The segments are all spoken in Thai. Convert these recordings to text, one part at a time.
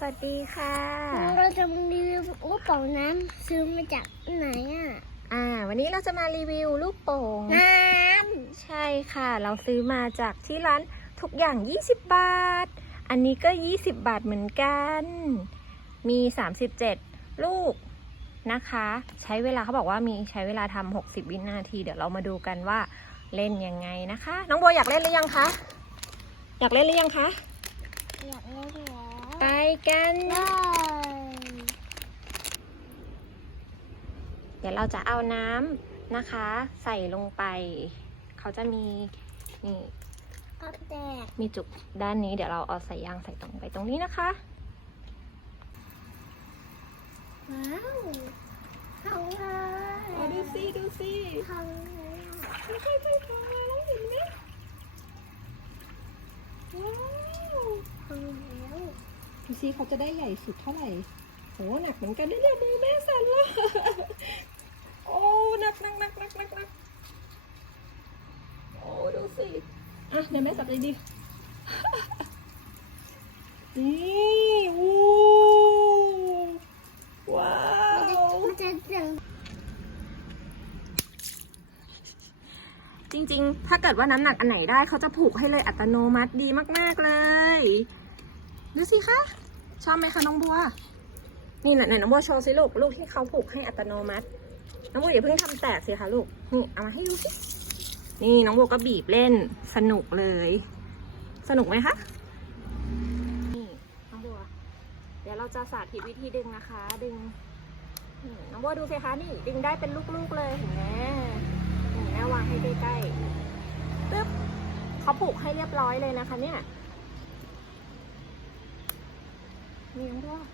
สวัสดีค่ะ เราจะมารีวิวกระเป๋าน้ำซื้อมาจากไหนอะ อ่า วันนี้เราจะมารีวิวลูกโป่งน้ใช่ค่ะ เราซื้อมาจากที่ร้านทุกอย่าง 20 บาท อันนี้ก็ 20 บาทเหมือนกัน มี 37 ลูกนะคะ ใช้เวลาเขาบอกว่ามีใช้เวลาทำ60 วินาที เดี๋ยวเรามาดูกันว่าเล่นยังไงนะคะ น้องโบอยากเล่นหรือยังคะ อยากเล่นหรือยังคะำอยากเล่นแล้ว ไปกันได้เดี๋ยวเราจะเอาน้ำนะคะ ใส่ลงไป เขาจะมีนี่ก็แตกมีจุกด้านนี้เดี๋ยวเราเอาใส่ยางใส่ตรงไปตรงนี้นะคะ ว้าวเข้าเลยดูสิดูสิเข้าเลยอะไม่ใช่ไฟฟ้าแล้วเห็นไหมว้าวเข้าแล้ว ดูสิเขาจะได้ใหญ่สุดเท่าไหร่โหหนักเหมือนกันด้วยเนี่ยมือแม่สั่นแล้วโอ้หนักหนักหนักหนักหนักหนักโอ้ดูสิอะเดี๋ยวแม่จับเลยดินี่วูว้าวจะเสียงจริงๆ ถ้าเกิดว่าน้ำหนักอันไหนได้เขาจะผูกให้เลยอัตโนมัติดีมาก ๆ เลย ดูสิคะ ชอบไหมคะน้องบัว นี่แหละไหนน้องบัวโชว์สิลูก ลูกที่เขาผูกให้อัตโนมัติ น้องบัวอย่าเพิ่งทำแตกสิคะลูก นี่เอามาให้ดูสิ นี่น้องบัวก็บีบเล่น สนุกเลย สนุกไหมคะ นี่น้องบัว เดี๋ยวเราจะสาธิตวิธีดึงนะคะ ดึงน้องบัวดูสิคะนี่ ดึงได้เป็นลูกๆเลยเห็นไหมนี่แม่วางให้ใกล้ๆปึ๊บเขาผูกให้เรียบร้อยเลยนะคะเนี่ย มีน้องด้วย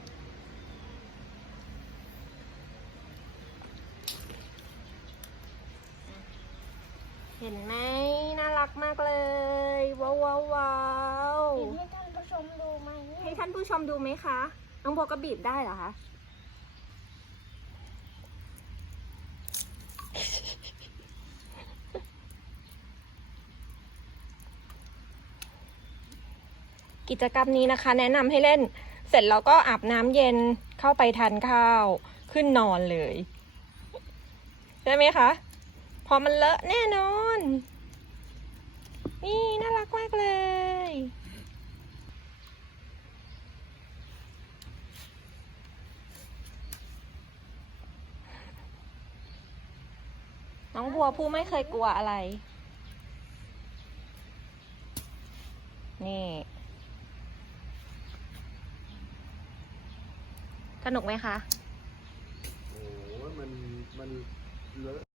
เห็นไหมน่ารักมากเลย ว้าวว้าวว้าวเห็นให้ท่านผู้ชมดูไหมให้ท่านผู้ชมดูไหมคะน้องโบก็บีบได้เหรอคะกิจกรรมนี้นะคะ แนะนำให้เล่น เสร็จแล้วก็อาบน้ำเย็นเข้าไปทานข้าวขึ้นนอนเลยใช่ไหมคะ พอมันเลอะแน่นอน นี่น่ารักมากเลย น้องบัวผู้ไม่เคยกลัวอะไร นี่ สนุกไหมคะ โอ้โหมัน มันเลอะ